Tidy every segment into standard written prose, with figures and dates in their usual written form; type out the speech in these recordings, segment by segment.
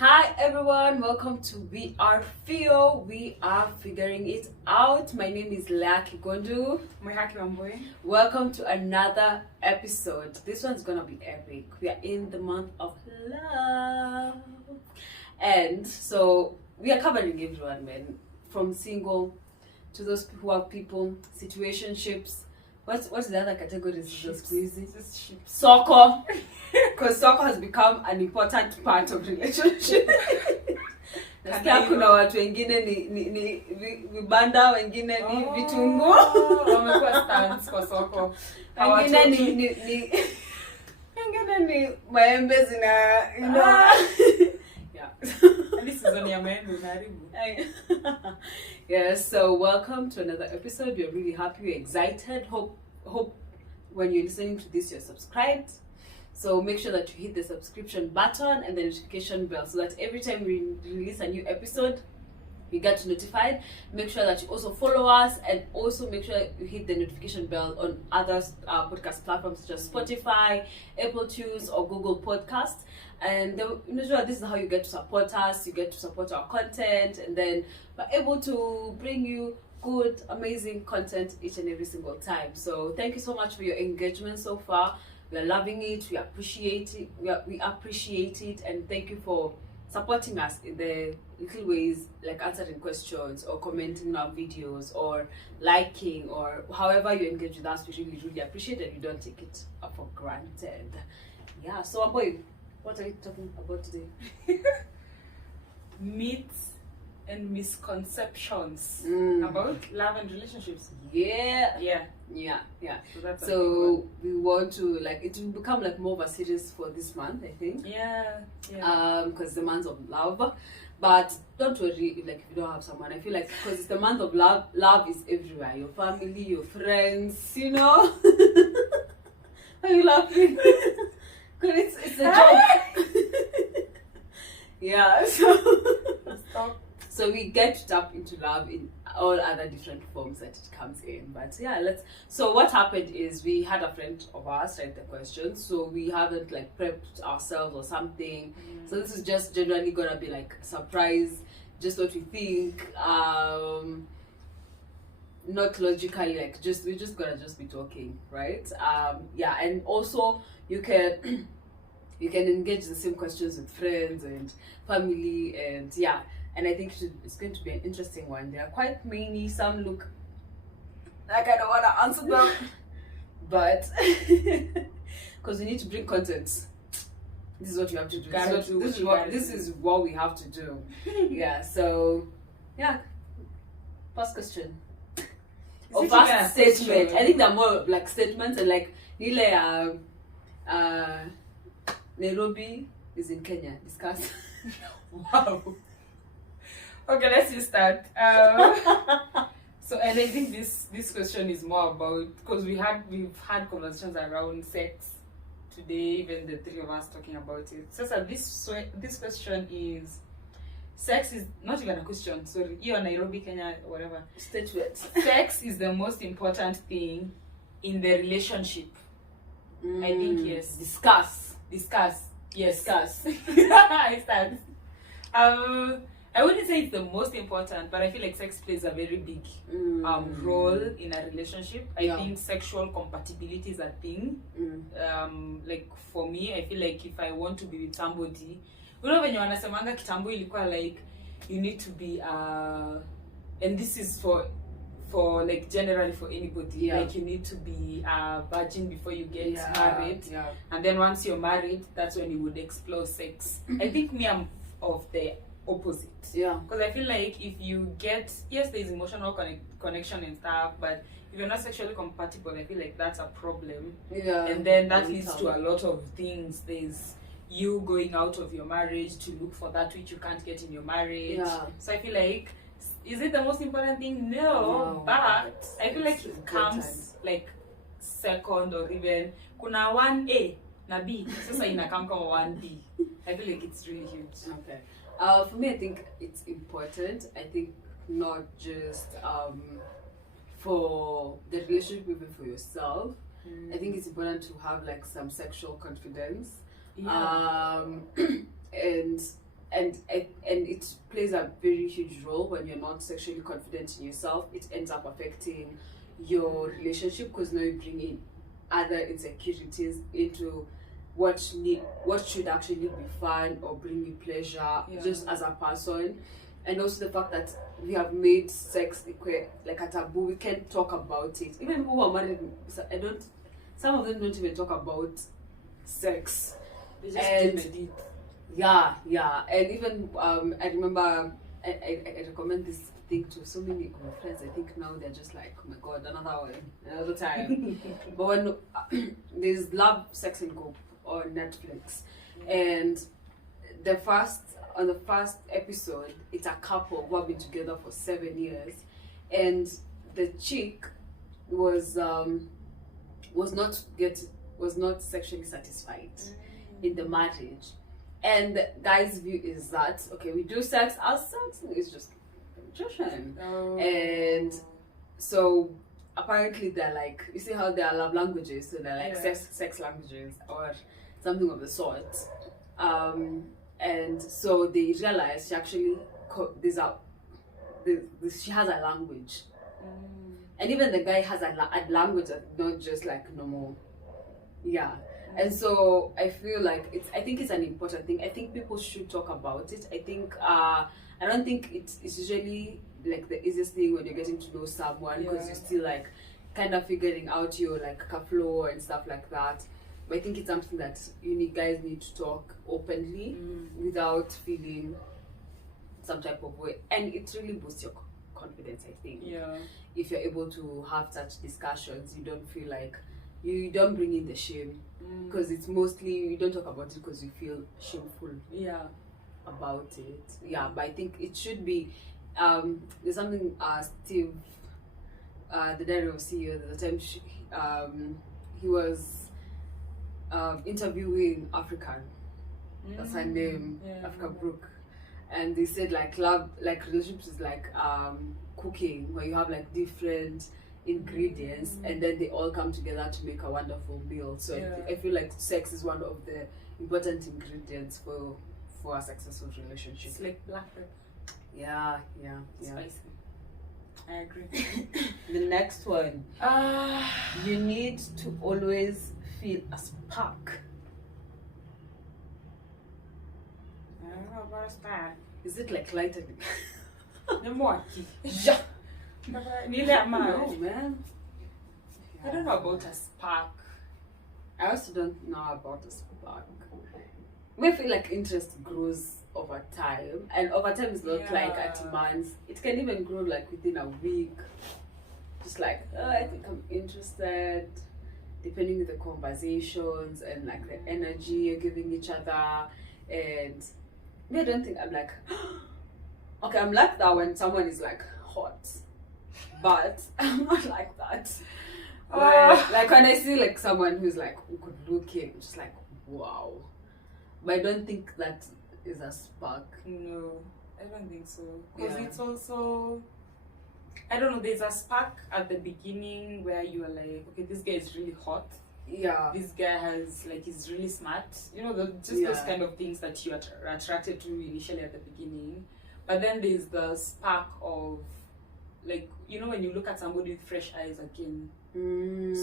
Hi everyone, welcome to We Are Fio. We are figuring it out. My name is Laki Gondu. Welcome to another episode. This one's gonna be epic. We are in the month of love, and so we are covering everyone, man, from single to those who have people, situationships. What's the other categories? Soccer. Because soccer has become an important part of relationship. Nasikia kuna watu wengine ni vibanda, wengine ni vitunguu. Wamekuwa stands kwa soccer. Wengine ni maembe zina, yeah. This is only a maembe unaharibu. Yes, so welcome to another episode. We're really happy, we're excited. Hope when you're listening to this, you're subscribed. So make sure that you hit the subscription button and the notification bell so that every time we release a new episode, you get notified. Make sure that you also follow us and also make sure you hit the notification bell on other podcast platforms such as Spotify, Apple Tunes, or Google Podcasts. And this is how you get to support us, you get to support our content, and then we're able to bring you good, amazing content each and every single time. So thank you so much for your engagement so far. We are loving it. We appreciate it. We appreciate it, and thank you for supporting us in the little ways, like answering questions or commenting on our videos or liking or however you engage with us. We really appreciate it. We don't take it for granted. Yeah. So, boy, what are you talking about today? Myths and misconceptions about love and relationships. Yeah. So we want to, like, it will become like more of a series for this month, I think. Yeah. Because the month of love. But don't worry, like, if you don't have someone. I feel like because it's the month of love, love is everywhere. Your family, your friends, you know. Are you laughing? Because it's a joke. Yeah. So we get to tap into love in all other different forms that it comes in. But yeah, so what happened is we had a friend of ours write the question, so we haven't like prepped ourselves or something. So this is just generally gonna be like a surprise, just what we think. Not logically, like we're just gonna be talking, right? And also you can engage the same questions with friends and family, and yeah. And I think it's going to be an interesting one. There are quite many. Some look like I don't want to answer them, but because we need to bring content. This is what you have to do. This is what we have to do. Yeah. So, yeah. First question. Or first statement. I think they're more like statements and like Nairobi is in Kenya. Discuss. Wow. Okay, let's just start. So, and I think this question is more about, because we've had conversations around sex today, even the three of us talking about it. So this question is, sex is not even a question. Sorry, you are Nairobi, Kenya, whatever. Statement. Sex is the most important thing in the relationship. I think yes. Discuss. Yes. Discuss. I start. I wouldn't say it's the most important, but I feel like sex plays a very big role in a relationship. I think sexual compatibility is a thing. Like for me, I feel like if I want to be with somebody, when you wanasemanga kitambo ilikuwa like you need to be and this is for like generally for anybody, like you need to be a virgin before you get married, and then once you're married, that's when you would explore sex. I think me, I'm of the opposite, because I feel like if you get, yes, there's emotional connection and stuff, but if you're not sexually compatible, I feel like that's a problem, and then that leads to a lot of things. There's you going out of your marriage to look for that which you can't get in your marriage. So I feel like, is it the most important thing? No, but I feel like it comes like second, or even kuna 1A na B, sasa inakam kama 1B. I feel like it's really huge. Okay. For me, I think it's important. I think not just for the relationship, even for yourself. I think it's important to have like some sexual confidence. And and it plays a very huge role when you're not sexually confident in yourself. It ends up affecting your relationship because now you bring in other insecurities into what should actually be fun or bring you pleasure just as a person. And also the fact that we have made sex like a taboo. We can't talk about it. Even people who are married, some of them don't even talk about sex. They just do it. Yeah. And even I remember I recommend this thing to so many of my friends. I think now they're just like, oh my god, another time. But when there's Love, Sex and Go on Netflix, and on the first episode, it's a couple who have been together for 7 years, and the chick was not sexually satisfied in the marriage, and the guy's view is that okay, we do sex, our sex is just penetration, and so apparently they're like, you see how there are love languages, so they're like sex languages or something of the sort. And so they realized she actually she has a language, and even the guy has a language that's not just like normal. And so I feel like I think it's an important thing. I think people should talk about it. I think I don't think it's usually like the easiest thing when you're getting to know someone, because you're still like kind of figuring out your like flow and stuff like that. But I think it's something that guys need to talk openly without feeling some type of way, and it really boosts your confidence. I think if you're able to have such discussions, you don't feel like you don't bring in the shame, because it's mostly you don't talk about it because you feel shameful about it. But I think it should be there's something Steve, the Diary of CEO, at the time he was interviewing African, that's her name, Africa Brooke, and they said like love, like relationships is like cooking, where you have like different ingredients and then they all come together to make a wonderful meal. So I feel like sex is one of the important ingredients for a successful relationship. It's like black pepper. Yeah. Spicy. I agree. The next one. You need to always feel a spark. I don't know about a spark. Is it like lightning? No more. Yeah. No, man. I don't know about a spark. I also don't know about a spark. I feel like interest grows over time, and over time is not like at months. It can even grow like within a week. Just like, I think I'm interested, depending on the conversations and like the energy you're giving each other. And I don't think I'm like, okay, I'm like that when someone is like hot, but I'm not like that. Like when I see like someone who's like good looking, just like wow. But I don't think that is a spark. No, I don't think so. Because it's also, I don't know, there's a spark at the beginning where you are like, okay, this guy is really hot. Yeah. This guy has, like, he's really smart. You know, those kind of things that you are attracted to initially at the beginning. But then there's the spark of, like, you know, when you look at somebody with fresh eyes again.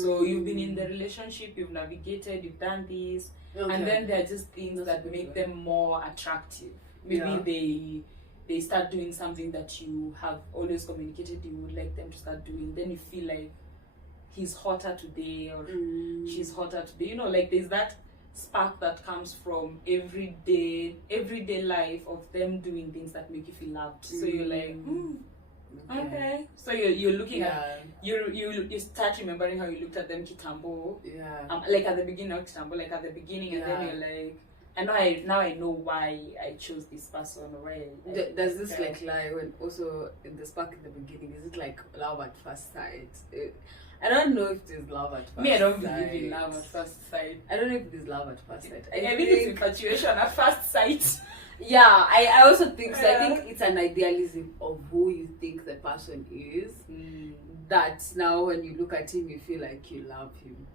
So you've been in the relationship, you've navigated, you've done this. Okay. And then there are just things that make them more attractive. Maybe they start doing something that you have always communicated you would like them to start doing. Then you feel like he's hotter today or she's hotter today. You know, like there's that spark that comes from everyday life of them doing things that make you feel loved. So you're like, okay. So you're looking at you start remembering how you looked at them kitambo. Like at the beginning of kitambo, like at the beginning, and then you're like, now I know why I chose this person or why. Does this like lie when also in the spark in the beginning? Is it like love at first sight? I don't know if there's love at first sight. I don't believe in love at first sight. I don't know if there's love at first sight. I think it's infatuation at first sight. Yeah, I also think so. I think it's an idealism of who you think the person is. That now when you look at him, you feel like you love him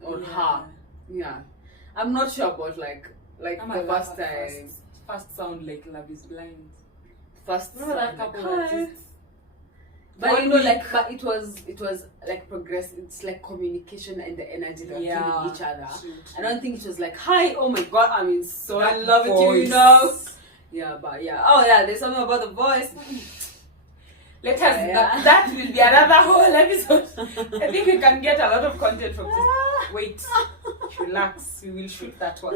or her. Yeah, I'm not sure about like the first time. first sound like Love Is Blind? First Remember that sound like couple heart. artists? But One you know, week. like, but it was like progress. It's like communication and the energy they're giving each other. True. I don't think it was like, hi, oh my god, I'm in so That in love with you, you voice. know. Yeah, but yeah, oh yeah, there's something about the voice. Let us. Yeah. That will be another whole episode. I think we can get a lot of content from this. Wait, relax. We will shoot that one.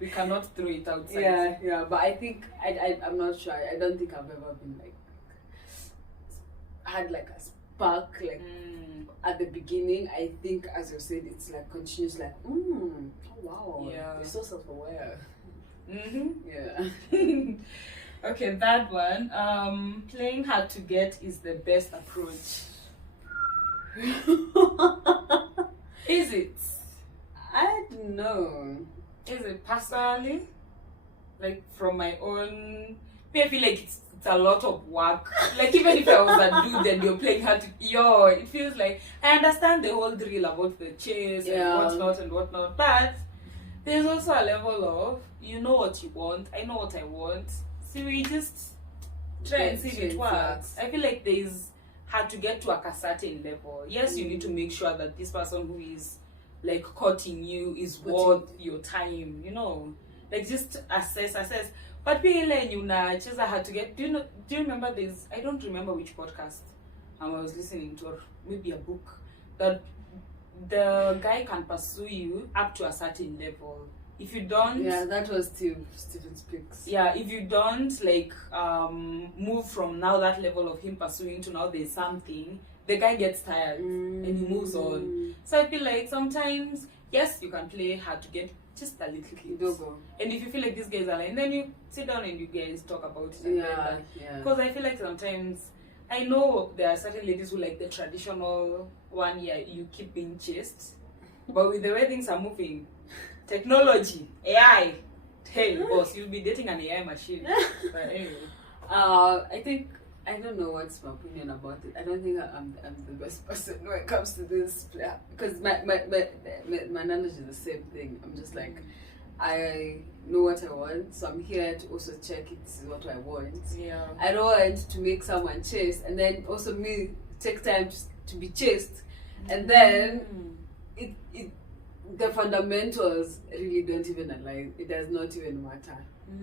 We cannot throw it outside. Yeah, but I think I'm not sure. I don't think I've ever been like had like a spark like at the beginning. I think, as you said, it's like continuous, like oh wow, Yeah. they're so self-aware. Mm-hmm. Yeah. Okay, that one. Playing hard to get is the best approach. Is it? I don't know. Is it personally? Like from my own, I feel like it's a lot of work. Like even if I was a dude and you're playing hard to, it feels like I understand the whole drill about the chase and whatnot, but there's also a level of you know what you want, I know what I want, so we just try and see if it works. I feel like there's hard to get to a certain level. Yes, you need to make sure that this person who is like courting you is worth your time, you know, like just assess. But PLN you nacheza hard to get. Do you remember this? I don't remember which podcast I was listening to, or maybe a book, that the guy can pursue you up to a certain level. If you don't, that was Stephen Speaks. Yeah, if you don't like move from now that level of him pursuing to now there's something, the guy gets tired and he moves on. So I feel like sometimes yes, you can play hard to get just a little bit. And if you feel like these guys are like, then you sit down and you guys talk about it. Because I feel like sometimes I know there are certain ladies who like the traditional one, you keep being chased. But with the way things are moving, technology, AI, hey boss, you'll be dating an AI machine. But anyway. I think, I don't know what's my opinion about it. I don't think I'm the best person when it comes to this, because my knowledge is the same thing. I'm just like, I know what I want, so I'm here to also check it is what I want. Yeah. I don't want to make someone chase and then also me take time to be chased, and then the fundamentals really don't even align. It does not even matter.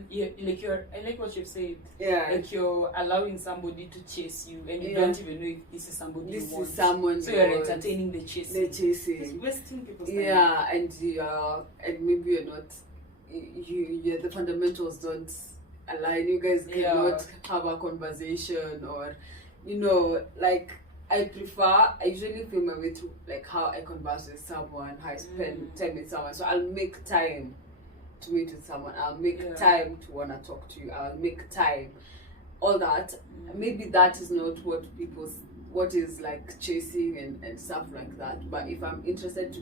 Yeah, like I like what you've said. Yeah. Like you're allowing somebody to chase you and you don't even know if this is somebody you want. This is someone. So you're entertaining the chasing. The chasing. Just wasting people's time. Yeah, and maybe you're not. The fundamentals don't align. You guys cannot have a conversation, or like. I usually feel my way through like how I converse with someone, how I spend time with someone. So I'll make time to meet with someone. I'll make time to want to talk to you. I'll make time. All that. Maybe that is not what is like chasing and stuff like that. But if I'm interested to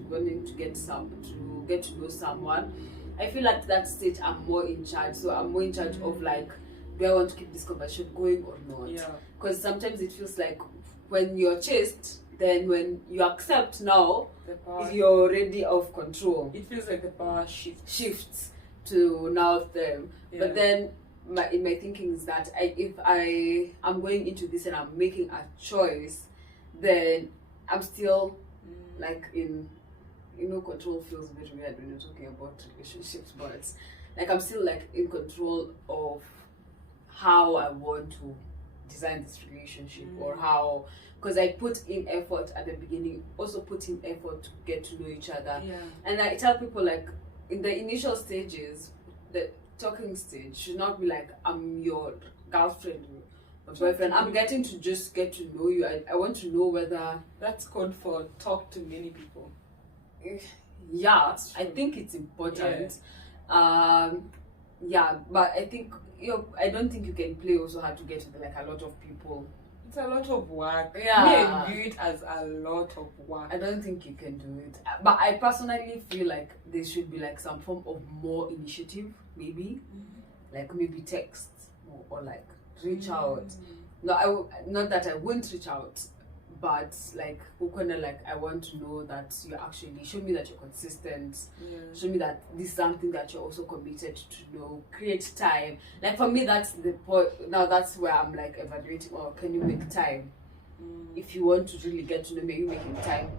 get to know someone, I feel like that stage I'm more in charge. So I'm more in charge of like, do I want to keep this conversation going or not? Yeah. Because sometimes it feels like when you're chased, then when you accept now, you're already off control. It feels like the power shifts to now them. Yeah. But then in my thinking is that if I'm going into this and I'm making a choice, then I'm still like in control feels a bit weird when you're talking about relationships, but like I'm still like in control of how I want to design this relationship, or how, because I put in effort at the beginning, also put in effort to get to know each other. And I tell people, like, in the initial stages, the talking stage should not be like, I'm your girlfriend or boyfriend. I'm getting to just get to know you. I want to know whether that's code for talk to many people. Yeah, I think it's important. But I think I don't think you can play also hard to get to like a lot of people. It's a lot of work. Yeah. We view it as a lot of work. I don't think you can do it. But I personally feel like there should be like some form of more initiative, maybe. Like maybe text or like reach out. No, not that I won't reach out, but like ukona, like I want to know that you actually show me that you're consistent. Show me that this is something that you're also committed to know. Create time. Like for me, that's the point. Now that's where I'm like evaluating. Or can you make time? If you want to really get to know me, are you making time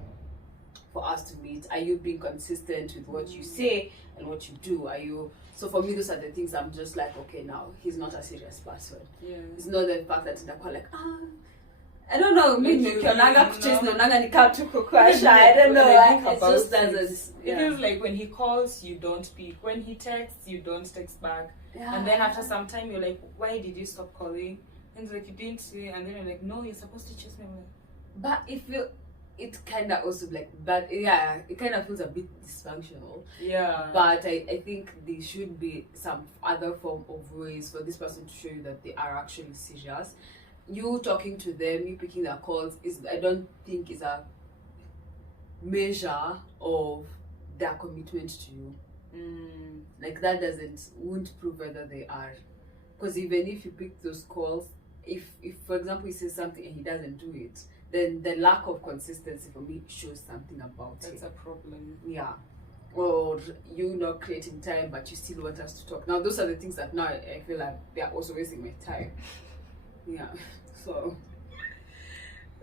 for us to meet? Are you being consistent with what you say and what you do? Are you? So for me, those are the things I'm just like, okay, now he's not a serious person. It's not the fact that they're quite like, I don't know, maybe I don't know. It just doesn't. It feels like when he calls, you don't pick. When he texts, you don't text back. And then after some time, you're like, why did you stop calling? And it's like, you didn't see. And then you're like, no, you're supposed to chase me. I'm like, but if you, it kind of also like, but yeah, it kind of feels a bit dysfunctional. But I think there should be some other form of ways for this person to show you that they are actually serious. You talking to them, you picking their calls, I don't think is a measure of their commitment to you. Like that won't prove whether they are. Because even if you pick those calls, if for example he says something and he doesn't do it, then the lack of consistency for me shows something about that's a problem. Or you not creating time but you still want us to talk. Now those are the things that now I feel like they are also wasting my time. So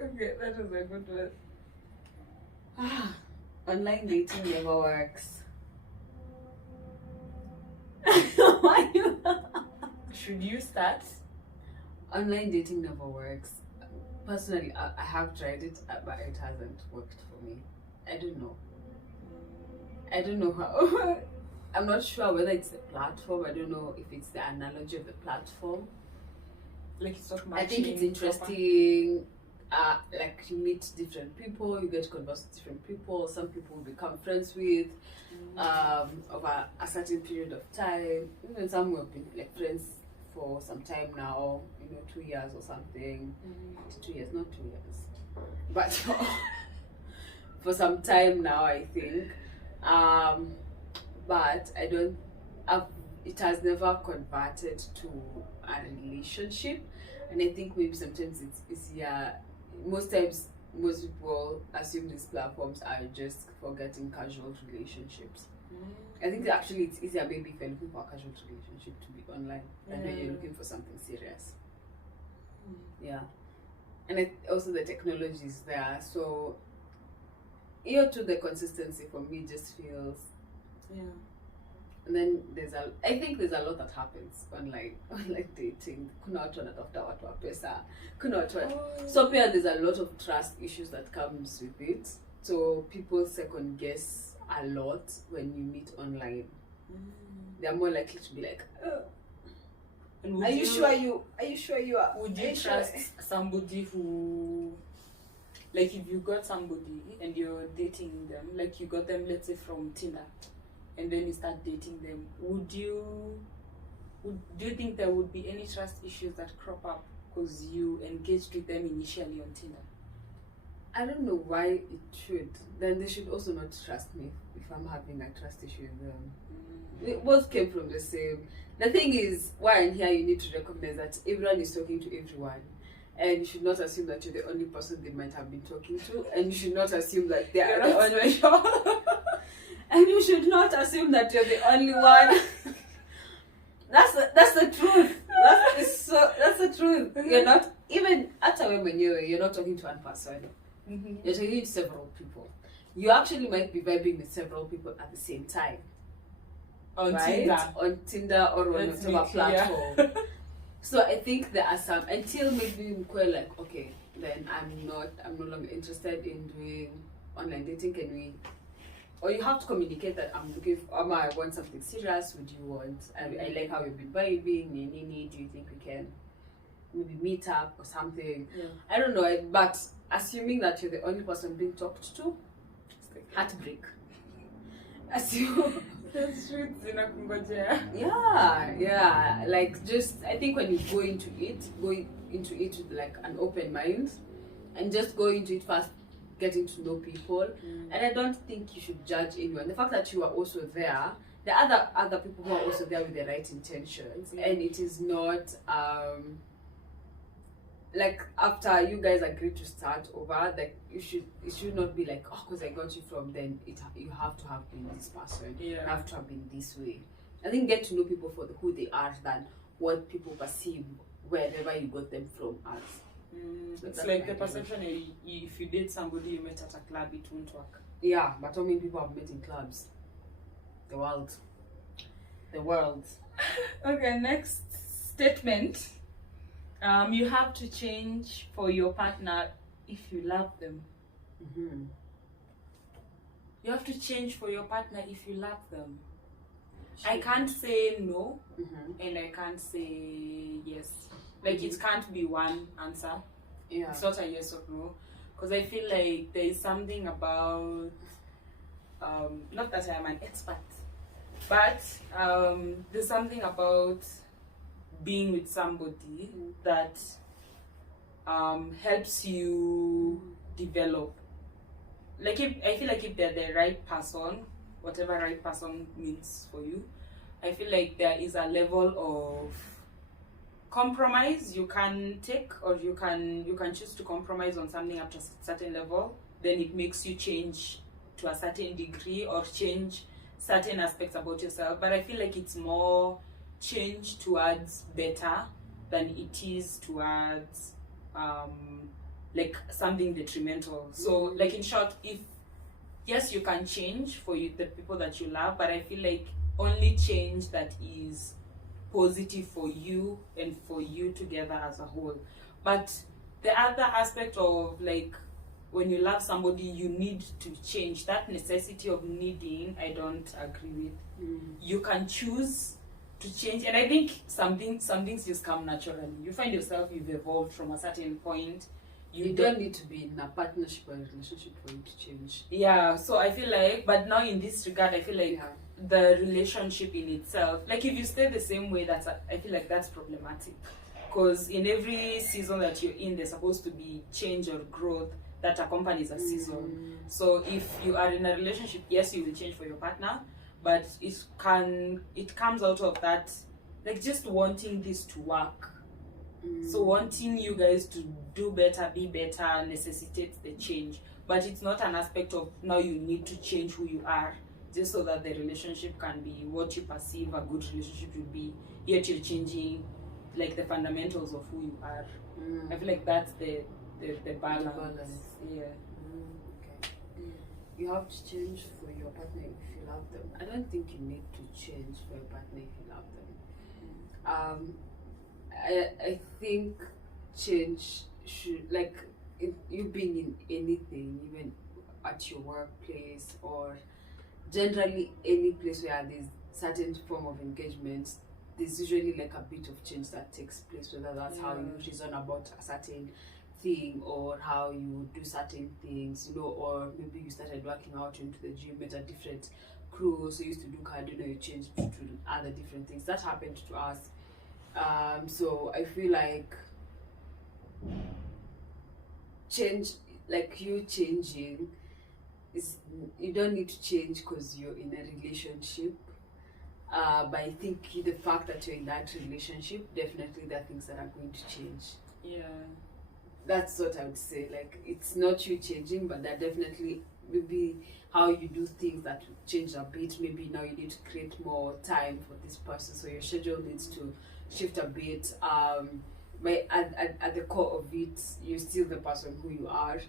okay, that was a good one. Online dating never works. Should you start? Online dating never works. Personally, I have tried it, but it hasn't worked for me. I don't know how. I'm not sure whether it's the platform. I don't know if it's the analogy of the platform. Like it's not I think it's interesting. Like you meet different people, you get to converse with different people. Some people will become friends with over a certain period of time. Even some will be like friends for some time now, 2 years or something. 2 years, not 2 years, but for some time now, I think. But I don't. It has never converted to a relationship, and I think maybe sometimes it's most times most people assume these platforms are just for getting casual relationships. I think actually it's easier maybe if you're looking for a casual relationship to be online than when you're looking for something serious. And also the technology is there, so here too the consistency for me just feels and then I think there's a lot that happens online dating. Kuna watu wanatafuta watu wa pesa. Kuna watu so pia there's a lot of trust issues that comes with it. So people second guess a lot when you meet online. They're more likely to be like, are you sure you are? Would you trust somebody who, like if you got somebody and you're dating them, like you got them let's say from Tinder, and then you start dating them, do you think there would be any trust issues that crop up because you engaged with them initially on Tinder? I don't know why it should. Then they should also not trust me if I'm having a trust issue with them. We both came from the same. The thing is, while in here you need to recognize that everyone is talking to everyone. And you should not assume that you're the only person they might have been talking to. And you should not assume that they are the only one. And you should not assume that you're the only one. That's the truth. That's the truth. You're not even at a when you're not talking to one person. You're talking to several people. You actually might be vibing with several people at the same time. On Tinder or on whatever platform. So I think there are some, until maybe you quite like, okay, then I'm no longer interested in doing online dating. Can we? Or you have to communicate that I want something serious. Would you want? I like how you've been vibing. Do you think we can maybe meet up or something? I don't know. But assuming that you're the only person being talked to, heartbreak. Assume. That's true. Yeah. Like just, I think when you go into it with like an open mind, and just go into it fast, getting to know people. And I don't think you should judge anyone. The fact that you are also there, there are other people who are also there with the right intentions, and it is not like after you guys agree to start over, like it should not be like, oh, because I got you from then you have to have been this person, you have to have been this way. I think get to know people for who they are than what people perceive wherever you got them from as. It's like the perception if you date somebody you met at a club, it won't work. Yeah, but how many people have met in clubs? The world. Okay, next statement. You have to change for your partner if you love them. Mm-hmm. You have to change for your partner if you love them. I can't say no, and I can't say yes. Like it can't be one answer. Yeah. It's not a yes or no. Because I feel like there is something about, not that I am an expert, but there's something about being with somebody that helps you develop. Like I feel like if they're the right person, whatever right person means for you, I feel like there is a level of compromise you can take, or you can choose to compromise on something up to a certain level. Then it makes you change to a certain degree or change certain aspects about yourself. But I feel like it's more change towards better than it is towards like something detrimental. So like in short, if yes, you can change for you the people that you love, but I feel like only change that is positive for you and for you together as a whole. But the other aspect of like when you love somebody you need to change, that necessity of needing, I don't agree with. You can choose to change, and I think some things just come naturally. You find yourself, you've evolved from a certain point. You don't need to be in a partnership or a relationship for you to change. Yeah, so I feel like, but now in this regard, I feel like the relationship in itself, like if you stay the same way, I feel like that's problematic. Because in every season that you're in, there's supposed to be change or growth that accompanies a season. So if you are in a relationship, yes, you will change for your partner, but it comes out of that, like just wanting this to work. So wanting you guys to do better, be better, necessitates the change. But it's not an aspect of now you need to change who you are just so that the relationship can be what you perceive a good relationship would be, yet you're changing like the fundamentals of who you are. I feel like that's the balance. Yeah. Okay. You have to change for your partner if you love them. I don't think you need to change for your partner if you love them. I think change should, like, if you being in anything, even at your workplace or generally any place where there's certain form of engagement, there's usually like a bit of change that takes place, whether that's how you reason about a certain thing or how you do certain things, you know, or maybe you started working out into the gym, met a different crew, so you used to do cardio, you changed to other different things. That happened to us. So I feel like change, like you changing, is you don't need to change because you're in a relationship. But I think the fact that you're in that relationship, definitely there are things that are going to change. Yeah. That's what I would say. Like, it's not you changing, but that definitely maybe how you do things that will change a bit. Maybe now you need to create more time for this person, so your schedule needs to shift a bit. But at the core of it, you're still the person who you are.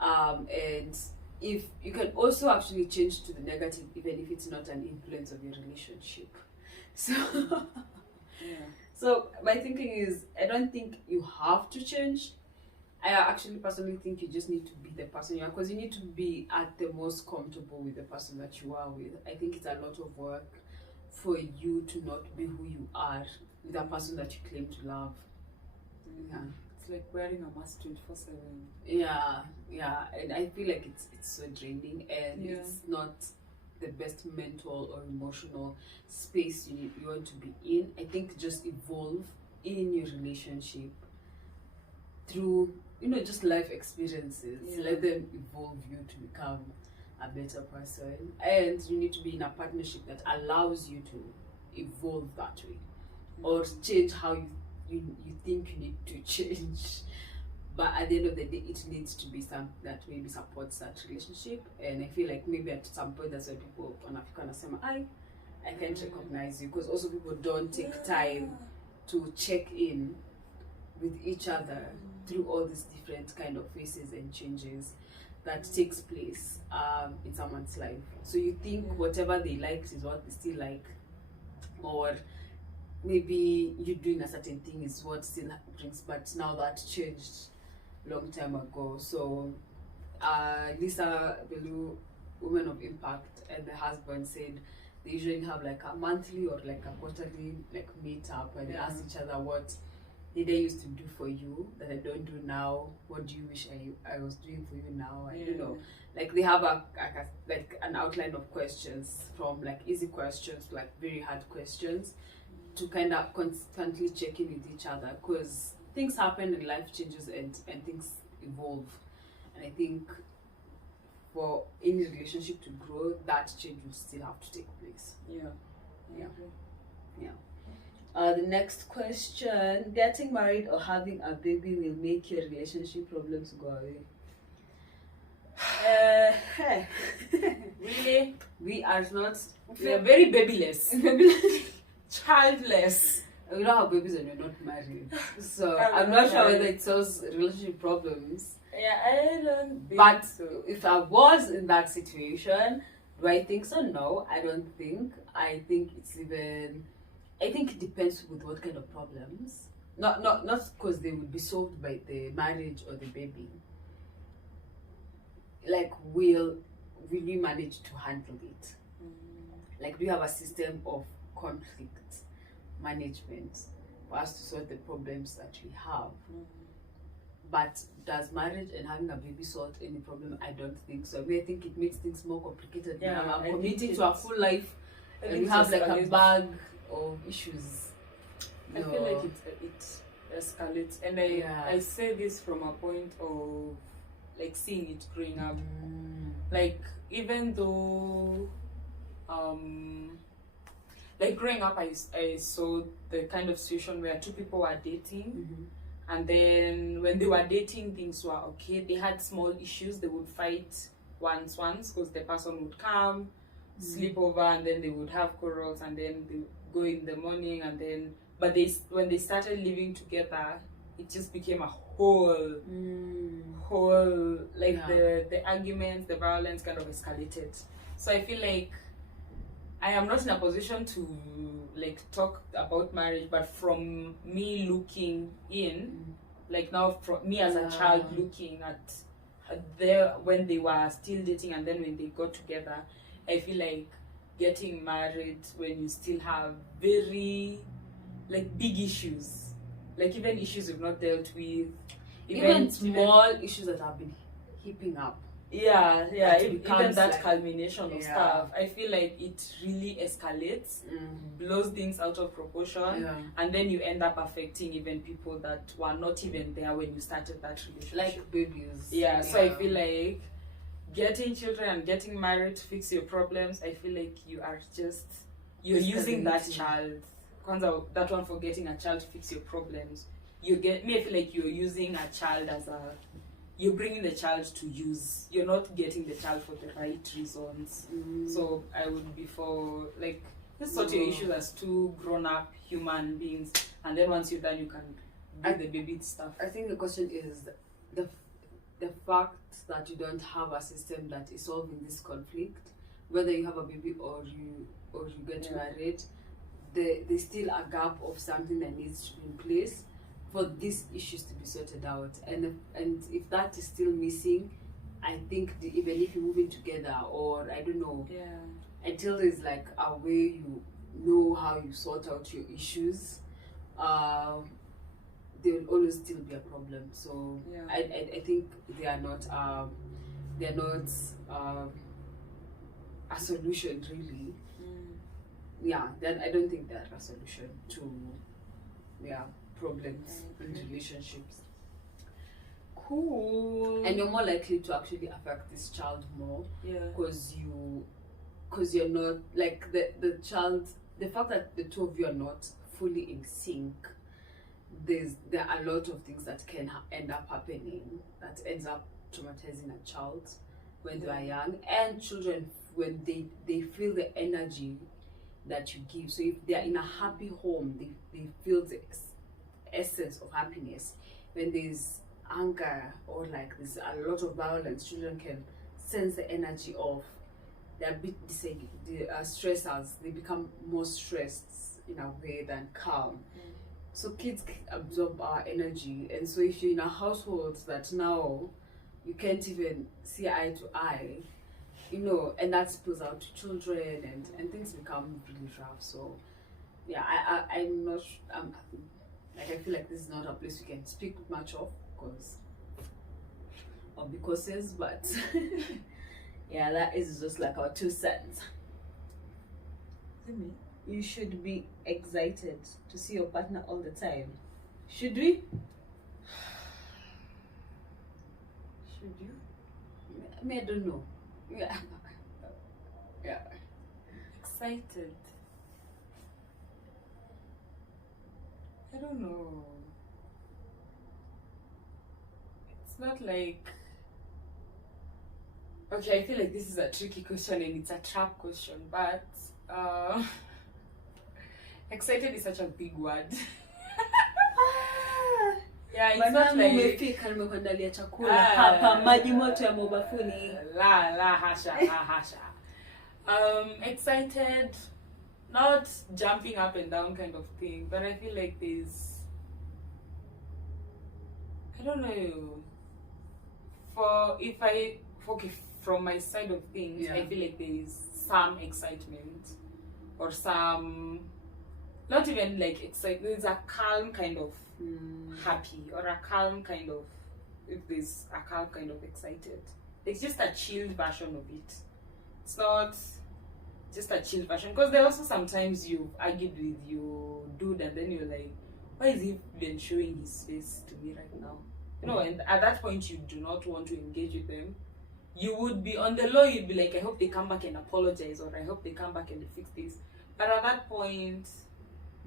And if you can also actually change to the negative, even if it's not an influence of your relationship. So so my thinking is, I don't think you have to change. I actually personally think you just need to be the person you are, because you need to be at the most comfortable with the person that you are with. I think it's a lot of work for you to not be who you are with a person that you claim to love. Yeah. It's like wearing a mask 24/7. Yeah, and I feel like it's so draining, and it's not the best mental or emotional space you want to be in. I think just evolve in your relationship through, just life experiences. Let them evolve you to become a better person, and you need to be in a partnership that allows you to evolve that way, or change how you you think you need to change, but at the end of the day it needs to be something that maybe supports that relationship. And I feel like maybe at some point that's why people on African asema I can't recognize you, because also people don't take time to check in with each other through all these different kind of phases and changes that takes place in someone's life. So you think whatever they liked is what they still like, or maybe you doing a certain thing is what still brings, but now that changed long time ago. So Lisa Belu, Women of Impact, and the husband said they usually have like a monthly or like a quarterly like meet up, and they ask each other, what did I used to do for you that I don't do now? What do you wish I was doing for you now? I don't know. Like they have like an outline of questions, from like easy questions to like very hard questions, to kind of constantly check in with each other, because things happen and life changes and things evolve. And I think for any relationship to grow, that change will still have to take place. The next question: getting married or having a baby will make your relationship problems go away? Really? We are not. We are very babyless. Childless. We don't have babies and you're not married. So I'm not sure whether it solves relationship problems. Yeah, I don't think But so. if I was in that situation, do I think so? No, I don't think. I think it depends with what kind of problems. Not because they would be solved by the marriage or the baby. Like, will we manage to handle it? Like, do you have a system of conflict management for us to solve the problems that we have? But does marriage and having a baby solve any problem? I don't think so. I mean, I think it makes things more complicated. I'm committing to a full life, and we have like a bag of issues. I feel like it escalates, and I say this from a point of like seeing it growing up. Like, even though like growing up, I saw the kind of situation where two people were dating, and then when they were dating, things were okay. They had small issues. They would fight once because the person would come, sleep over, and then they would have quarrels, and then they go in the morning, and then when they started living together, it just became a whole like the arguments, the violence kind of escalated. So I feel like I am not in a position to like talk about marriage, but from me looking in, like now from me as a child looking at when they were still dating and then when they got together, I feel like getting married when you still have very like big issues, like even issues you've not dealt with, even small issues that have been heaping up. Even that like, culmination of stuff, I feel like it really escalates, blows things out of proportion, and then you end up affecting even people that were not even there when you started that relationship, like babies. So I feel like getting children and getting married to fix your problems, I feel like you're using that child, that one for getting a child to fix your problems. I feel like you're using a child you're bringing the child to use. You're not getting the child for the right reasons. So I would be for like, just sort your issues as two grown-up human beings, and then once you're done, you can do the baby stuff. I think the question is the fact that you don't have a system that is solving this conflict, whether you have a baby or you get married, there's still a gap of something that needs to be in place for these issues to be sorted out. And if that is still missing, I think even if you move in together, or I don't know, until there's like a way you know how you sort out your issues, there will always still be a problem. So I think they are not a solution really. Then I don't think they're a solution to problems in relationships. Cool. And you're more likely to actually affect this child more, because you're not like the child. The fact that the two of you are not fully in sync there are a lot of things that can end up happening that ends up traumatizing a child when they are young, and children when they feel the energy that you give. So if they are in a happy home, they feel the essence of happiness. When there's anger or like there's a lot of violence, children can sense the energy of, they're a bit the stressors, they become more stressed in a way than calm. So kids absorb our energy, and so if you're in a household that now you can't even see eye to eye, and that spills out to children, and things become really rough. So yeah, I'm not like, I feel like this is not a place we can speak much of because of the causes, but yeah, that is just like our 2 cents. You should be excited to see your partner all the time. Should we? Should you? I don't know. Yeah. Yeah. Excited. I don't know. It's not like. Okay, I feel like this is a tricky question and it's a trap question, but excited is such a big word. Yeah, it's not like umefika nimekuandalia chakula hapa, maji moto ya mobafuni. La hasha. Excited, not jumping up and down kind of thing, but I feel like there's, I don't know, from my side of things, yeah. I feel like there is some excitement or some, not even like excitement, there's a calm kind of happy, or a calm kind of, if there's a calm kind of excited. It's just a chilled version of it. It's not just a chilled version, because there are also sometimes you've argued with your dude and then you're like, why is he even showing his face to me right now? And at that point you do not want to engage with them. You would be on the low, you'd be like, I hope they come back and apologize, or I hope they come back and fix this. But at that point,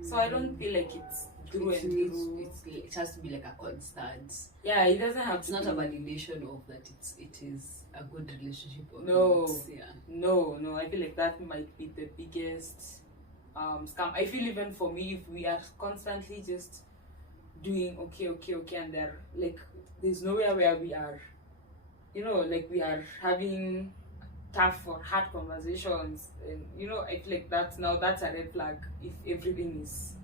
so I don't feel like it's through and through. It has to be like a constant. Yeah, it doesn't have. It's not a validation of that it is a good relationship. Or no, not. Yeah. No. I feel like that might be the biggest scam. I feel even for me, if we are constantly just doing okay, and there like there's nowhere where we are, like we are having tough or hard conversations, and I feel like that's a red flag. If everything is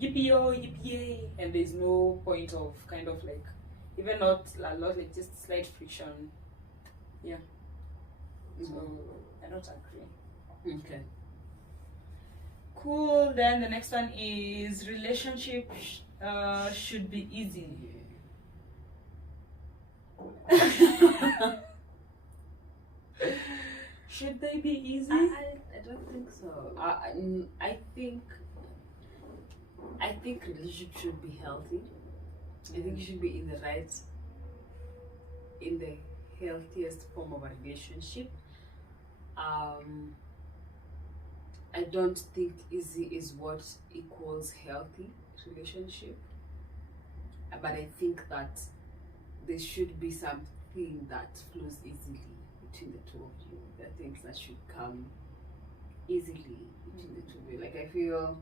yippee and there's no point of kind of like, even not a lot, like just slight friction. Yeah. So I don't agree. Okay. Cool. Then the next one is relationship should be easy. Should they be easy? I don't think so. I think relationship should be healthy. I think you should be in the healthiest form of a relationship. I don't think easy is what equals healthy relationship, but I think that there should be something that flows easily between the two of you. There are things that should come easily between the two of you. Like, I feel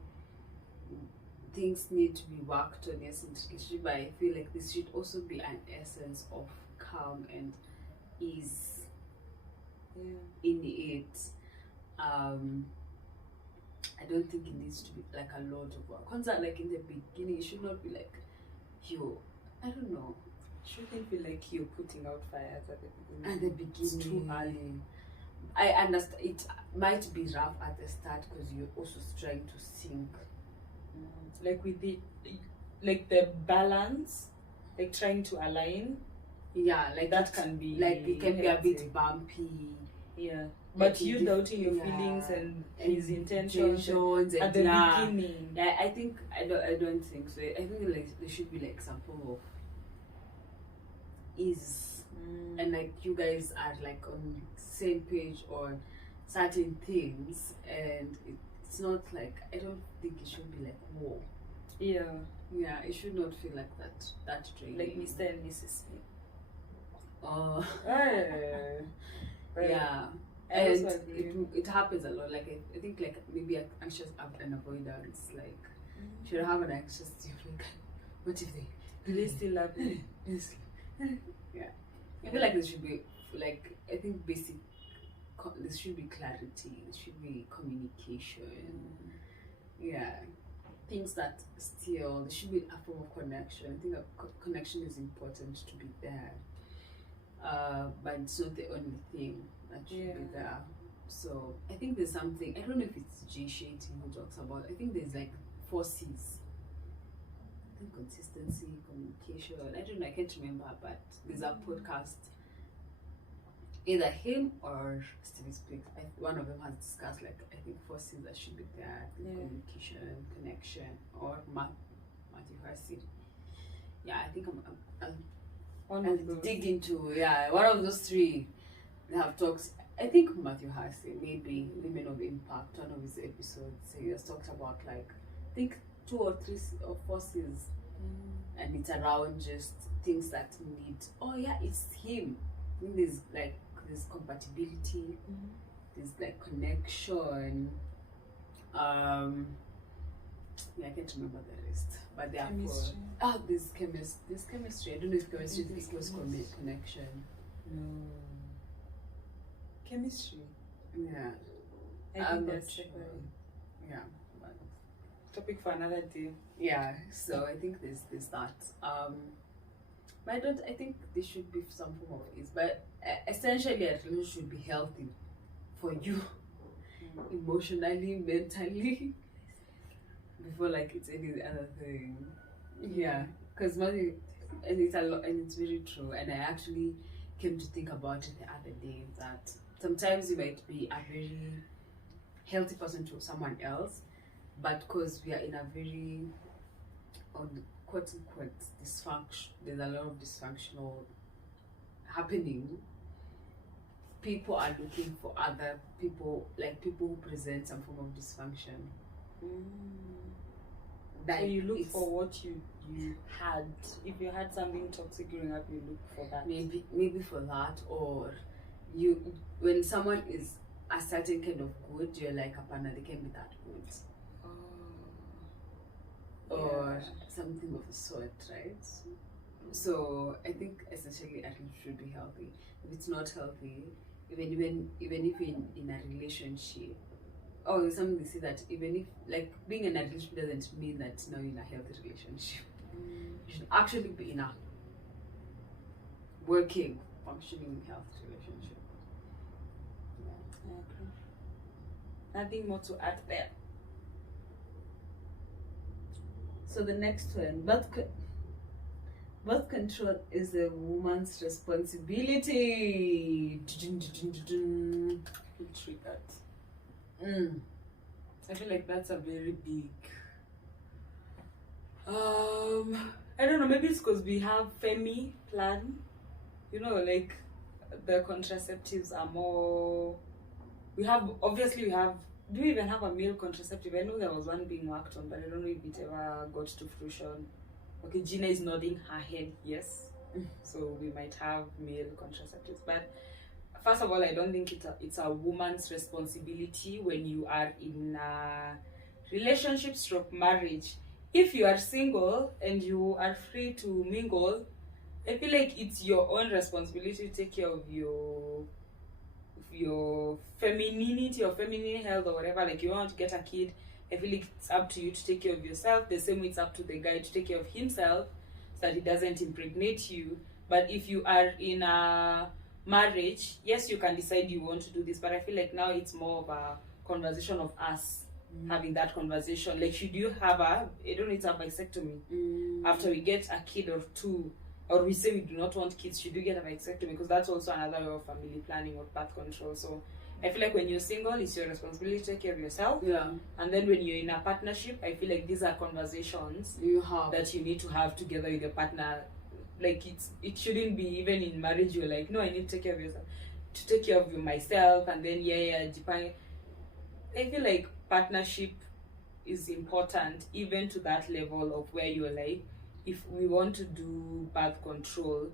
things need to be worked on, yes, in relationship, but I feel like this should also be an essence of calm and ease in it. I don't think it needs to be like a lot of work. Concert, like in the beginning, it should not be like I don't know. Shouldn't feel like you're putting out fires at the beginning. At the beginning, it's too early. I understand it might be rough at the start because you're also trying to sync. Like with the balance, like trying to align. Yeah, like that can be like it can be a bit bumpy. Yeah, but you doubting your feelings and his intentions at the beginning. Yeah, I think I don't think so. I think like there should be like some form of ease, and like you guys are like on same page on certain things, and it's not like, I don't think it should be like war. Yeah, Yeah, it should not feel like that draining. Like Mr. and Mrs. Smith. Oh. Right. Yeah. I And also agree. it happens a lot. Like I think like maybe anxious and avoidance. Like should I have an anxious like what if they Do they still love me? Yes. Yeah. I feel like there should be like I think basic there should be clarity, there should be communication. Yeah. Things that still there should be a form of connection. I think a connection is important to be there. But it's not the only thing that should be there. So I think there's something, I don't know if it's Jay Shetty who talks about, I think there's like 4 C's. I think consistency, communication, I don't know, I can't remember, but there's a podcast, either him or Stevie Speaks, one of them has discussed like, I think 4 C's that should be there, communication, connection, or Matthew Harsey. Yeah, I think I'm dig into one of those 3. They have talked. I think Matthew Harsey, maybe Women of Impact, one of his episodes, he has talked about like I think 2 or 3 or 4 C's, and it's around just things that need. Oh yeah, it's him. I think there's compatibility, there's like connection. Yeah, I can't remember the rest, but they are Chemistry. there's chemistry. I don't know if chemistry equals connection. No. Chemistry. Yeah. I I'm think not that's sure. Yeah. But topic for another day. yeah, so I think there's that. But I think there should be some form of ease. But essentially a relationship should be healthy for you emotionally, mentally. Before like it's any other thing. Yeah. Because money and it's a lot and it's very true. And I actually came to think about it the other day that sometimes you might be a very healthy person to someone else, but because we are in a very quote unquote dysfunction, there's a lot of dysfunctional happening. People are looking for other people, like people who present some form of dysfunction. So you look for what you had. If you had something toxic growing up, you look for that. Maybe for that, or you when someone is a certain kind of good, you're like, apana, they can be that good. Or something of the sort, right? So I think essentially I think it should be healthy. If it's not healthy, even if in a relationship, something they say that even if like being in a relationship doesn't mean that now you're in a healthy relationship. You should actually be in a working, functioning, healthy relationship. Yeah. I agree. Nothing more to add there. So the next one, birth control is a woman's responsibility. Feel triggered. I feel like that's a very big. I don't know. Maybe it's because we have Femi plan. You know, like the contraceptives are more. We have. Do we even have a male contraceptive? I know there was one being worked on, but I don't know if it ever got to fruition. Okay, Gina is nodding her head yes. So we might have male contraceptives, but first of all, I don't think it's a woman's responsibility when you are in a relationship stroke marriage. If you are single and you are free to mingle, I feel like it's your own responsibility to take care of your femininity or feminine health or whatever. Like you want to get a kid, I feel like it's up to you to take care of yourself. The same way it's up to the guy to take care of himself so that he doesn't impregnate you. But if you are in a marriage, yes, you can decide you want to do this, but I feel like now it's more of a conversation of us having that conversation. Like, should you have I don't need to have vasectomy after we get a kid or 2, or we say we do not want kids, should you get a vasectomy? Because that's also another way of family planning or birth control. So I feel like when you're single, it's your responsibility to take care of yourself. Yeah. And then when you're in a partnership, I feel like these are conversations that you need to have together with your partner. Like it shouldn't be even in marriage. You're like, no, I need to take care of yourself, to take care of myself, and then Japan. I feel like partnership is important, even to that level of where you're like, if we want to do birth control,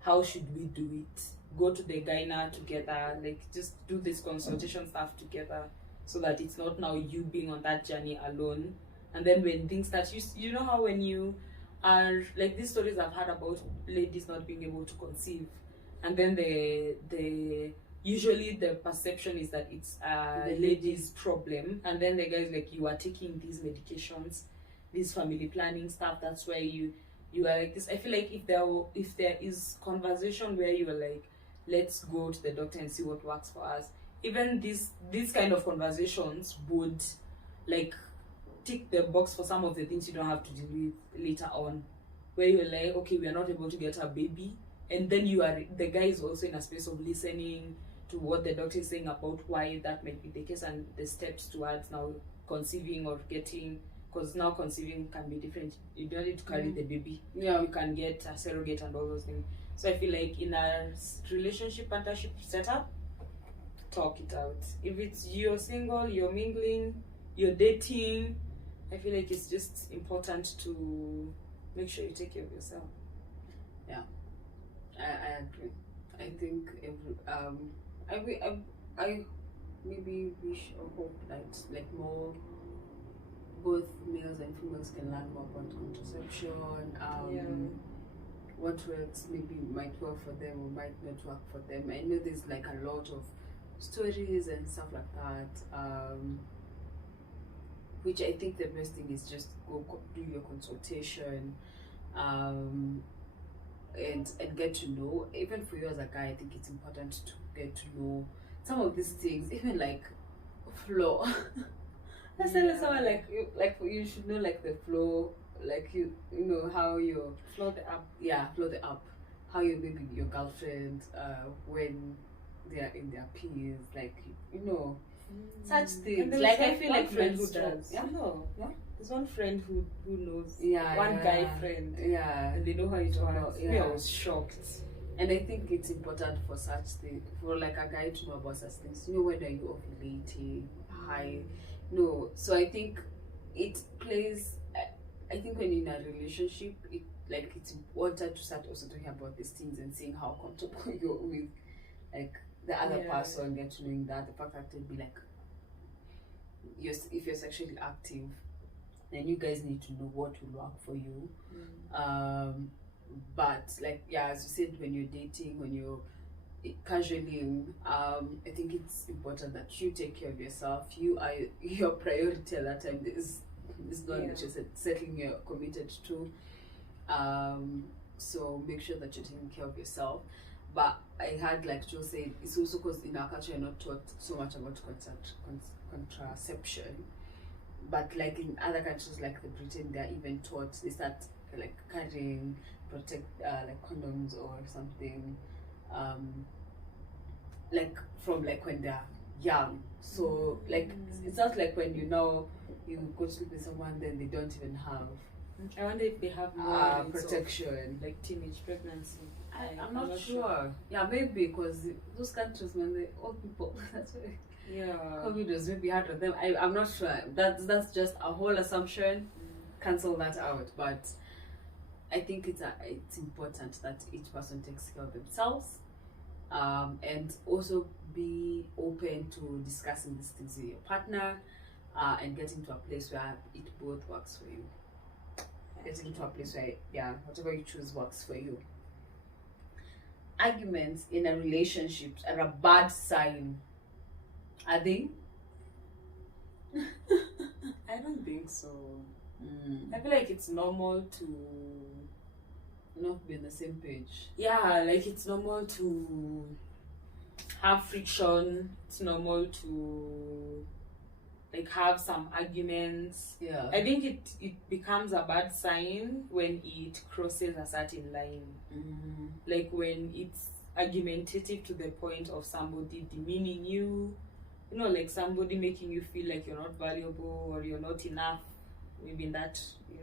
how should we do it? Go to the gyna together, like just do this consultation stuff together, so that it's not now you being on that journey alone. And then when things start, you know how when you are like, these stories I've heard about ladies not being able to conceive, and then the usually the perception is that it's a lady's problem, and then the guys like, you are taking these medications, this family planning stuff, that's why you are like this. I feel like if there is conversation where you are like, let's go to the doctor and see what works for us, even these kind of conversations would like tick the box for some of the things you don't have to deal with later on, where you're like, okay, we are not able to get a baby, and then the guy is also in a space of listening to what the doctor is saying about why that might be the case, and the steps towards now conceiving or getting, because now conceiving can be different. You don't need to carry the baby. Yeah, you can get a surrogate and all those things. So I feel like in a relationship, partnership setup, talk it out. If it's you're single, you're mingling, you're dating, I feel like it's just important to make sure you take care of yourself. Yeah, I agree. I think I maybe wish or hope that like more both males and females can learn more about contraception. What works maybe might work for them or might not work for them. I know there's like a lot of stories and stuff like that. Which I think the best thing is just go do your consultation, and get to know. Even for you as a guy, I think it's important to get to know some of these things, even like flow. I said to someone like you should know like the flow, like you know how you Flow the up. Yeah, flow the up. How you maybe your girlfriend when they are in their peers, like such things. Like I feel like friend friends who does. Yeah. No. Yeah. There's one friend who knows. Yeah. One guy friend. Yeah. And they know how it works. Yeah. Me, I was shocked. And I think it's important for such things, for like a guy to know about such things. You know, whether you ovulating, high. No. So I think it plays. I think when you're in a relationship, it's important to start also talking about these things and seeing how comfortable you're with like the other person, get to knowing that the fact that they'll be like, if you're sexually active, then you guys need to know what will work for you. But like as you said, when you're dating, when you're casually, I think it's important that you take care of yourself. You are your priority at that time. This not what you said, settling you're committed to. So make sure that you're taking care of yourself. But I had like Joe said, it's also because in our culture you're not taught so much about contraception. But like in other countries like the Britain, they're even taught, they start like carrying like condoms or something, like from like when they're young. So like it's not like when you go to sleep with someone then they don't even have. I wonder if they have more protection, like teenage pregnancy. I'm not sure. Yeah, maybe because those countries, when the old people, that's why COVID was maybe hard on them. I'm not sure. That's just a whole assumption. Cancel that out. But I think it's important that each person takes care of themselves, and also be open to discussing these things with your partner, and getting to a place where it both works for you. Getting to a place where whatever you choose works for you. Arguments in a relationship are a bad sign. Are they? I don't think so. I feel like it's normal to not be on the same page. Yeah, like it's normal to have friction. It's normal to like have some arguments. Yeah. I think it becomes a bad sign when it crosses a certain line. Like when it's argumentative to the point of somebody demeaning you, like somebody making you feel like you're not valuable or you're not enough, maybe in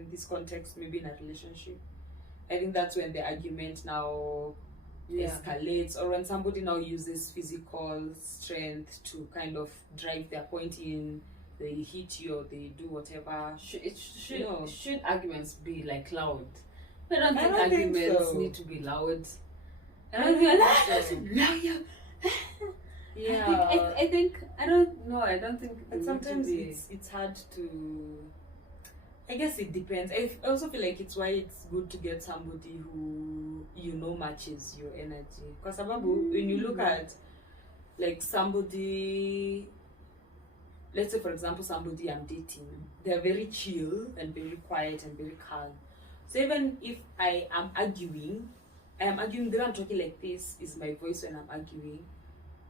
this context, maybe in a relationship. I think that's when the argument now escalates, or when somebody now uses physical strength to kind of drive their point in, they hit you or they do whatever. Should arguments be like loud? I don't I think don't think arguments so. need to be loud. I don't think I don't know. I don't think. But sometimes it's hard to. I guess it depends. I also feel like it's why it's good to get somebody who matches your energy. Because when you look at like somebody, let's say for example somebody I'm dating, they're very chill and very quiet and very calm. So even if I am arguing, the way I'm talking like this is my voice when I'm arguing.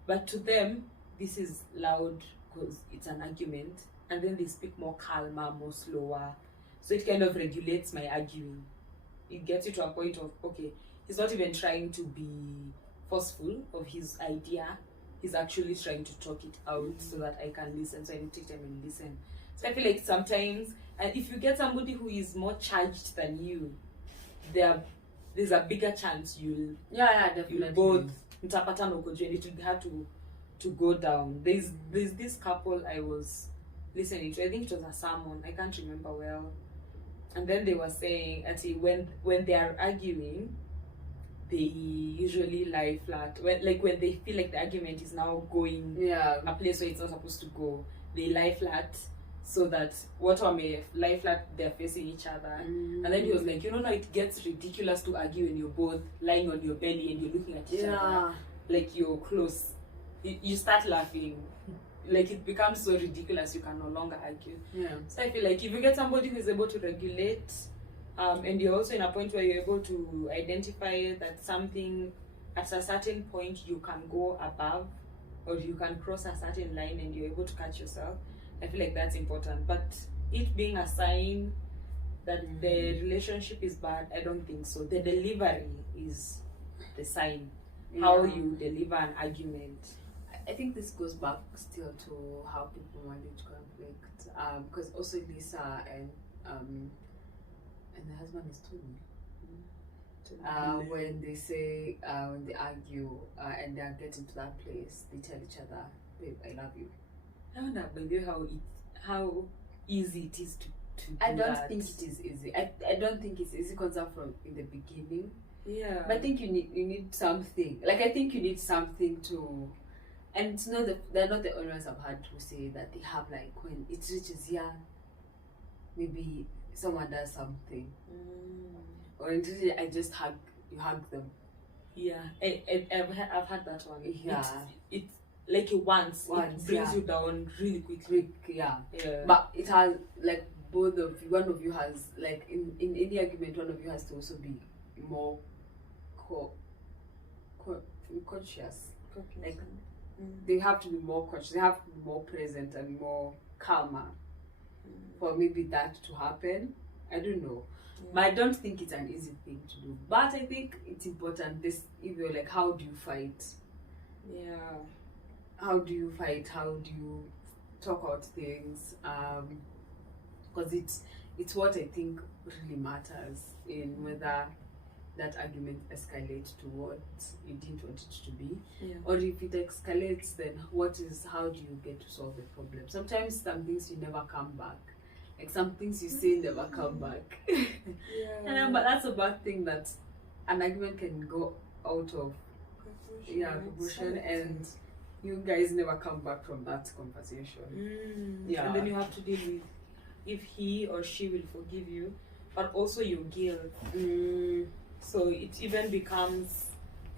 But to them, this is loud because it's an argument. And then they speak more calmer, more slower. So it kind of regulates my arguing. It gets you to a point of, okay, he's not even trying to be forceful of his idea. He's actually trying to talk it out so that I can listen. So I need to take time and listen. So I feel like sometimes, and if you get somebody who is more charged than you, there's a bigger chance you'll definitely both mtapata no kujua, it will have to go down. There's this couple I was listening to. I think it was a sermon. I can't remember well. And then they were saying actually when they are arguing, they usually lie flat. When they feel like the argument is now going a place where it's not supposed to go, they lie flat so that may lie flat, they're facing each other. And then he was like, now it gets ridiculous to argue when you're both lying on your belly and you're looking at each other like you're close. You start laughing. Like it becomes so ridiculous you can no longer argue. So I feel like if you get somebody who is able to regulate, and you're also in a point where you're able to identify that something at a certain point you can go above or you can cross a certain line and you're able to catch yourself, I feel like that's important. But it being a sign that the relationship is bad, I don't think so. The delivery is the sign. How you deliver an argument. I think this goes back still to how people manage conflict. Because also Lisa and the husband is Tony. When they say when they argue and they are getting to that place, they tell each other, "Babe, I love you." I wonder by the way how easy it is to do I don't that. think it is easy. I don't think it's easy because from in the beginning. Yeah. But I think you need something. Like I think you need something to. And it's not they're not the only ones I've had who say that they have like when it reaches here, maybe someone does something, or indeed I just hug them. Yeah, I've had that one. Yeah, it's like once it brings you down really quickly. Yeah, but it has like one of you has like in any argument, one of you has to also be more conscious. Like they have to be more conscious. They have to be more present and more calmer for maybe that to happen. I don't know. But I don't think it's an easy thing to do. But I think it's important. If you're like, how do you fight? Yeah. How do you fight? How do you talk out things? Because it's what I think really matters in whether that argument escalates to what you didn't want it to be, or if it escalates, then how do you get to solve the problem? Sometimes some things you never come back. Like some things you say never come back. But that's a bad thing, that an argument can go out of proportion and you guys never come back from that conversation. And then you have to deal with if he or she will forgive you, but also your guilt. So it even becomes,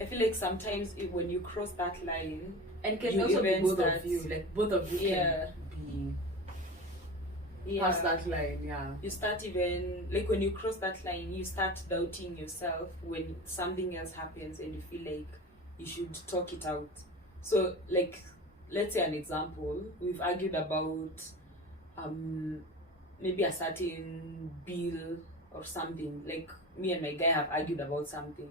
I feel like sometimes when you cross that line, and can also be both of you, like both of you can be past that line. You start even like when you cross that line, you start doubting yourself when something else happens and you feel like you should talk it out. So like, let's say an example, we've argued about maybe a certain bill or something. Like me and my guy have argued about something,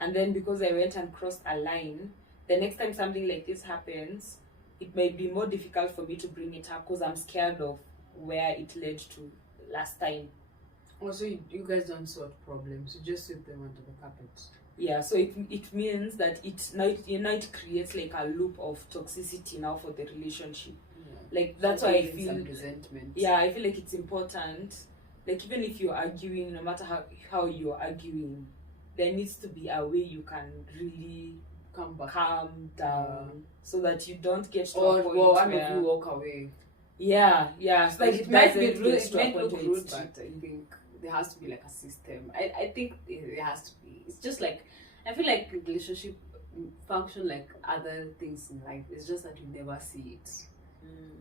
and then because I went and crossed a line, the next time something like this happens, it might be more difficult for me to bring it up because I'm scared of where it led to last time. Also, you guys don't solve problems, you just sweep them under the carpet. Yeah, so it means that it creates like a loop of toxicity now for the relationship. Like that's why I Some feel resentment. Yeah, I feel like it's important. Like even if you're arguing, no matter how you're arguing, there needs to be a way you can really calm down, so that you don't get to a point one where of you walk away. Yeah. Like it might be rude, it it might look rude, but I think there has to be like a system. I think there has to be. It's just like, I feel like relationship function like other things in life. It's just that you never see it.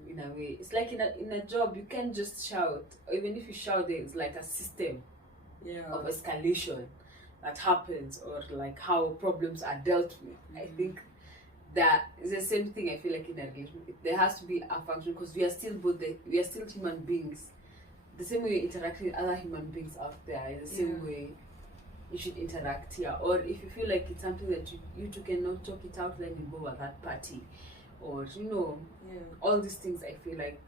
In a way, it's like in a job, you can't just shout. Or even if you shout, there's like a system of escalation that happens, or like how problems are dealt with. I think that is the same thing. I feel like in a relationship, there has to be a function, because we are still we are still human beings. The same way you interact with other human beings out there is the same way you should interact here. Or if you feel like it's something that you two cannot talk it out, then you go at that party. Or all these things, I feel like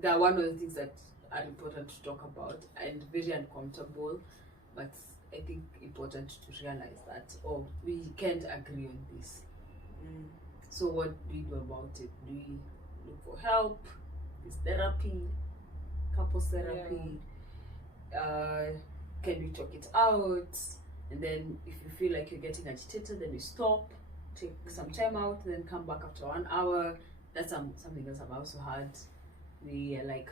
they're one of the things that are important to talk about, and very uncomfortable, but I think important to realize that we can't agree on this. So what do we do about it? Do we look for help? Is therapy, couples therapy? Can we talk it out? And then if you feel like you're getting agitated, then you stop, take some time out, and then come back after 1 hour. That's something else I've also had. We are like,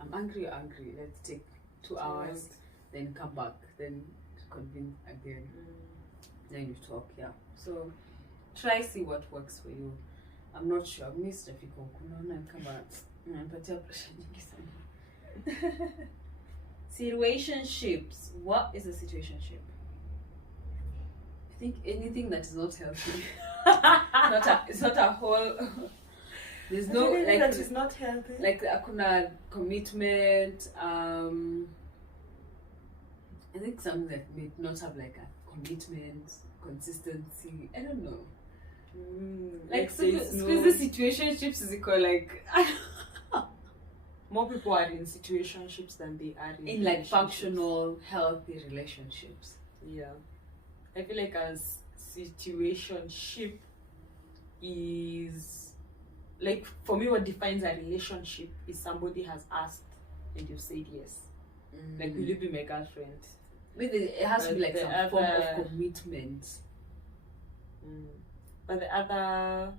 I'm angry, let's take 2 hours, then come back, then convene again, then you talk. So try see what works for you. I'm not sure. Mr. Fiko, situationships. What is a situationship? I think anything that is not healthy. It's not a whole. There's no like that is not healthy. Like akuna commitment. I think something that may not have like a commitment, consistency. I don't know. Like the situationships is equal like. More people are in situationships than they are in like functional, healthy relationships. Yeah. I feel like a situationship is, like, for me, what defines a relationship is somebody has asked and you said yes. Like, will you be my girlfriend? Maybe it has to be like some form of commitment. But the other,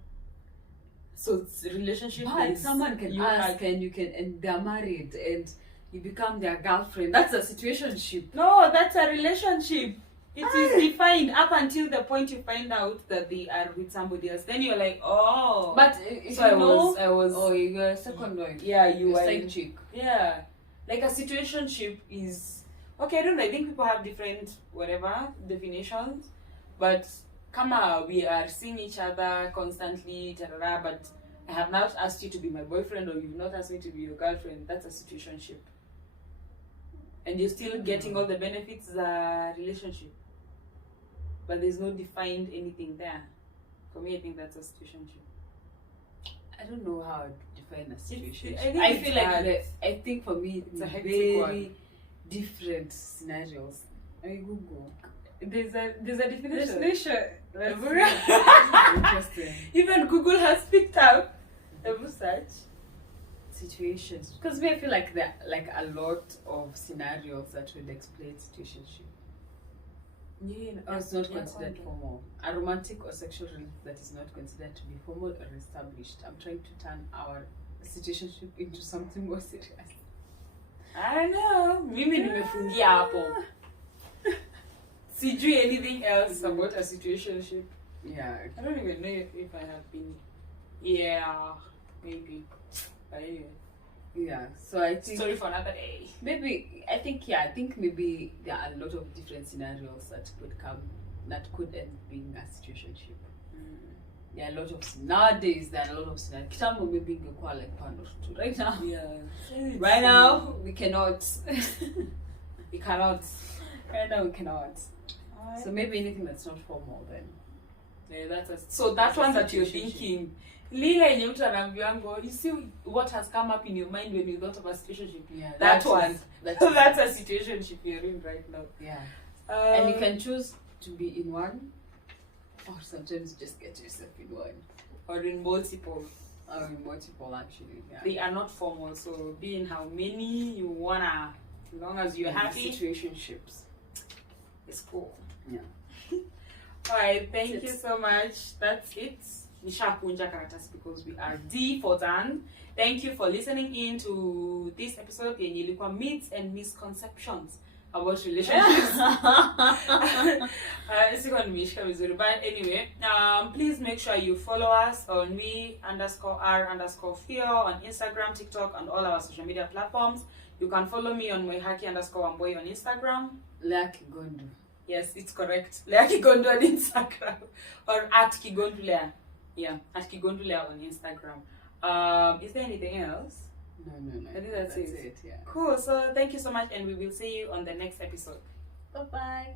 so it's relationship. But someone can ask and they're married and you become their girlfriend. That's a situationship. No, that's a relationship. It is defined up until the point you find out that they are with somebody else. Then you're like, oh. But so I was. Oh, you were second one. Yeah, you were side chick. Yeah, like a situationship is okay. I don't know. I think people have different whatever definitions, but we are seeing each other constantly, but I have not asked you to be my boyfriend, or you've not asked me to be your girlfriend. That's a situationship, and you're still getting all the benefits of the relationship, but there's no defined anything there. For me, I think that's a situationship. I don't know how to define a situation. I think for me it's a very different scenarios. I Google. There's a definition. Interesting. Even Google has picked up every search situations, because I feel like there are like a lot of scenarios that would explain situationship. It's not considered formal. A romantic or sexual relationship that is not considered to be formal or established. I'm trying to turn our situationship into something more serious. I know. Mimi nimefungia hapo. Sijui anything else about a situationship. Yeah. I don't even know if I have been. Yeah, maybe. But anyway. Yeah, so I think sorry for another day. I think maybe there are a lot of different scenarios that could end up being a situationship. There are a lot of nowadays. There are a lot of scenarios. Kitambo maybe ingekuwa like one or two. Right now, right now we cannot. We cannot. Right now we cannot. So maybe anything that's not formal then. Yeah, that one that you're thinking. Lila yenye mtu anaambiwango, you see what has come up in your mind when you thought of a situationship. Yeah, that's a situationship you're in right now. Yeah. And you can choose to be in one, or sometimes just get yourself in one. Or in multiple. Multiple actually. Yeah. They are not formal, so being how many you wanna, as long as you're happy. Situationships. It's cool. Yeah. Alright, thank you so much. That's it. Nisha kunja karatas because we are D for done. Thank you for listening in to this episode yenye ilikuwa myths and misconceptions about relationships. But anyway, please make sure you follow us on me_r_fear on Instagram, TikTok, and all our social media platforms. You can follow me on moihaki_wamboy on Instagram. Lea Kigondu. Yes, it's correct. Lea Kigondu on Instagram. Or at Kigondulea. Yeah, at Kigondulea on Instagram. Is there anything else? No. I think that's it. Yeah. Cool. So thank you so much, and we will see you on the next episode. Bye-bye.